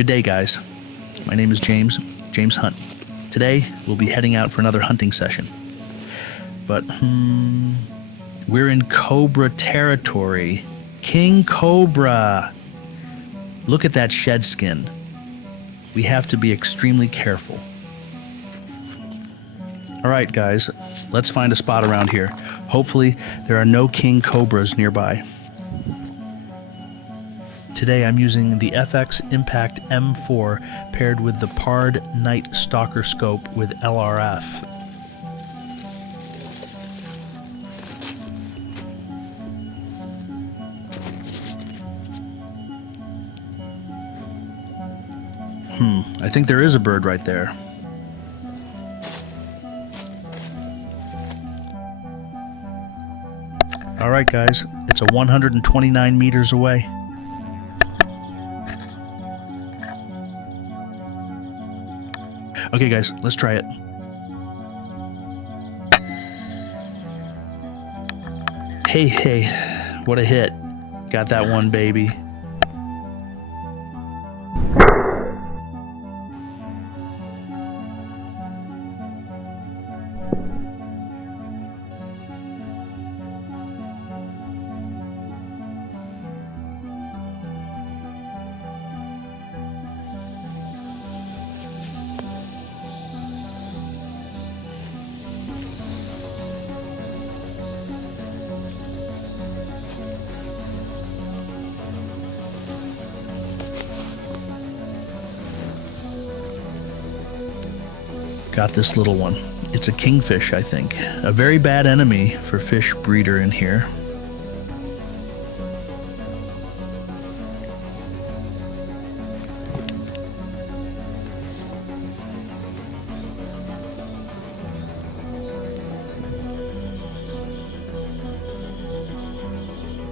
Good day, guys. My name is James Hunt. Today, we'll be heading out for another hunting session. But, we're in cobra territory. King Cobra! Look at that shed skin. We have to be extremely careful. Alright, guys, let's find a spot around here. Hopefully, there are no king cobras nearby. Today I'm using the FX Impact M4 paired with the PARD Nightstalker scope with LRF. I think there is a bird right there. Alright guys, it's a 129 meters away. Okay guys, let's try it. Hey, what a hit. Got that one, baby. Got this little one. It's a kingfish, I think. A very bad enemy for fish breeder in here.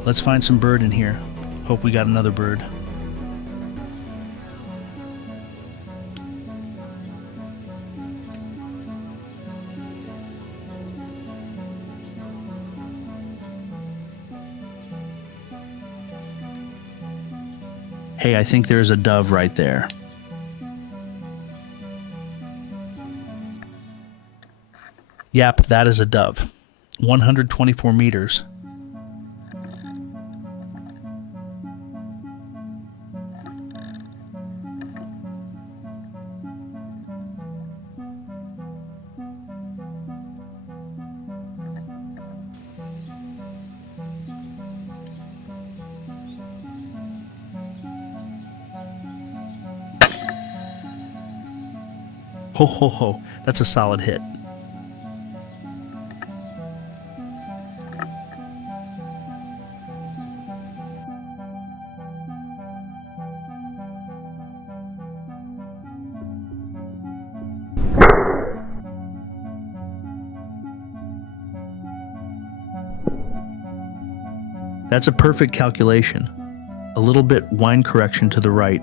Let's find some bird in here. Hope we got another bird. Hey, I think there's a dove right there. Yep, that is a dove. 124 meters. Ho, ho, ho. That's a solid hit. That's a perfect calculation. A little bit wind correction to the right.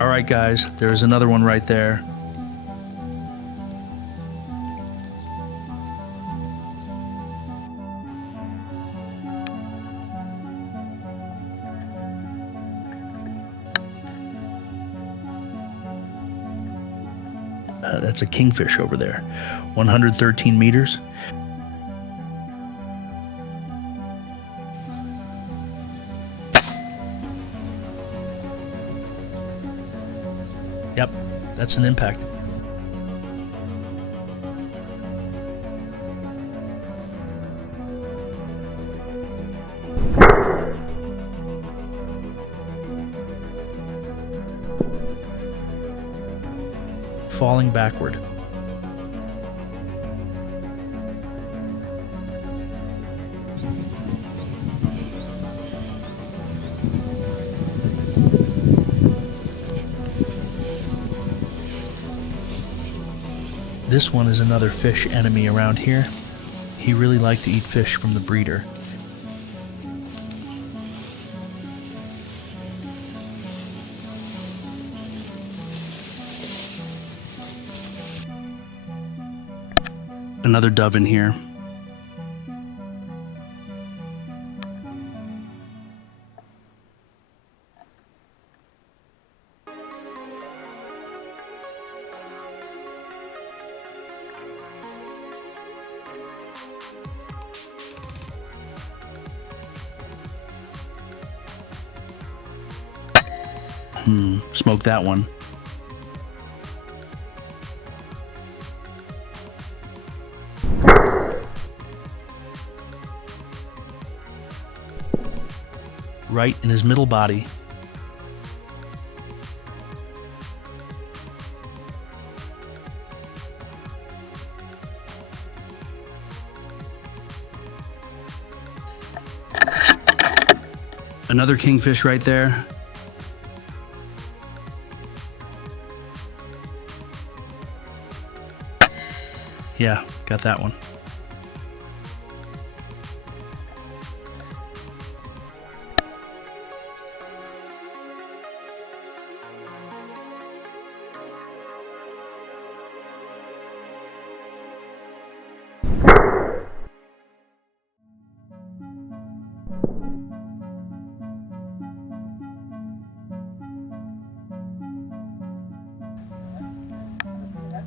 Alright guys, there's another one right there. That's a kingfish over there. 113 meters. Yep, that's an impact. Falling backward. This one is another fish enemy around here. He really liked to eat fish from the breeder. Another dove in here. Smoke that one. Right in his middle body. Another kingfish right there. Yeah, got that one.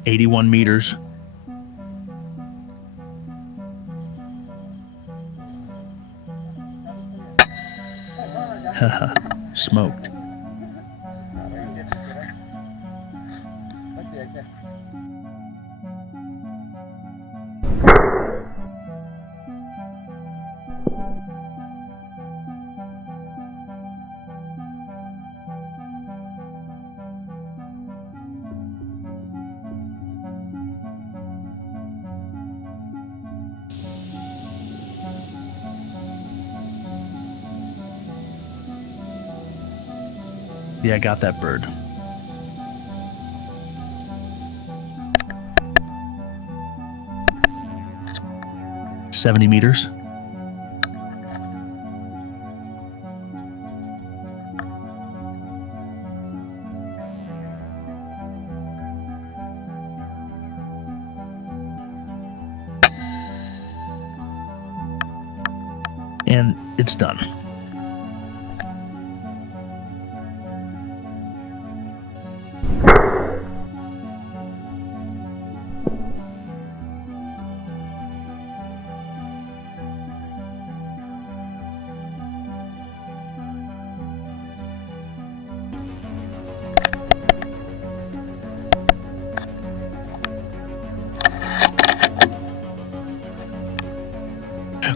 "81 meters. Haha, smoked. Yeah, I got that bird. "70 meters. And it's done.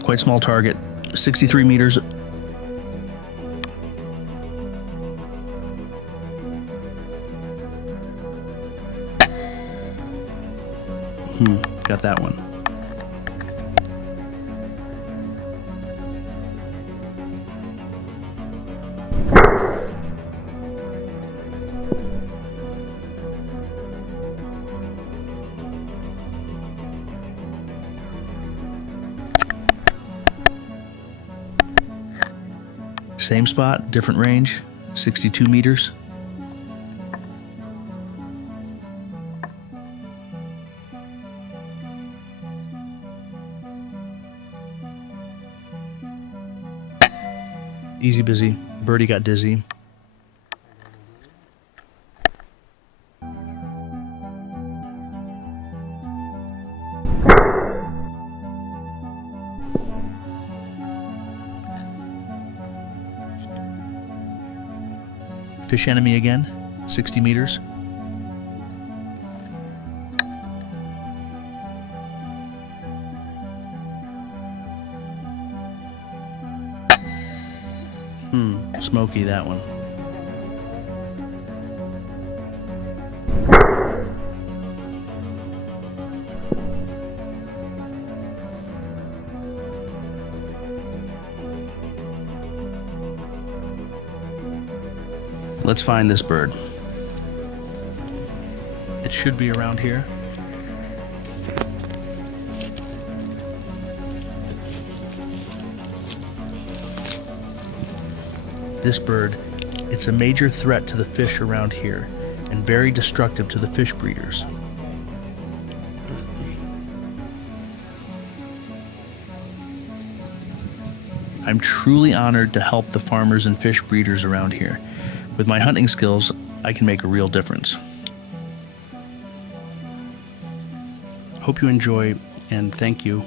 Quite small target, 63 meters. Got that one. Same spot, different range, 62 meters. Easy busy. Birdie got dizzy. Fish enemy again, 60 meters. Smoky, that one. Let's find this bird. It should be around here. This bird, it's a major threat to the fish around here and very destructive to the fish breeders. I'm truly honored to help the farmers and fish breeders around here. With my hunting skills, I can make a real difference. Hope you enjoy, and thank you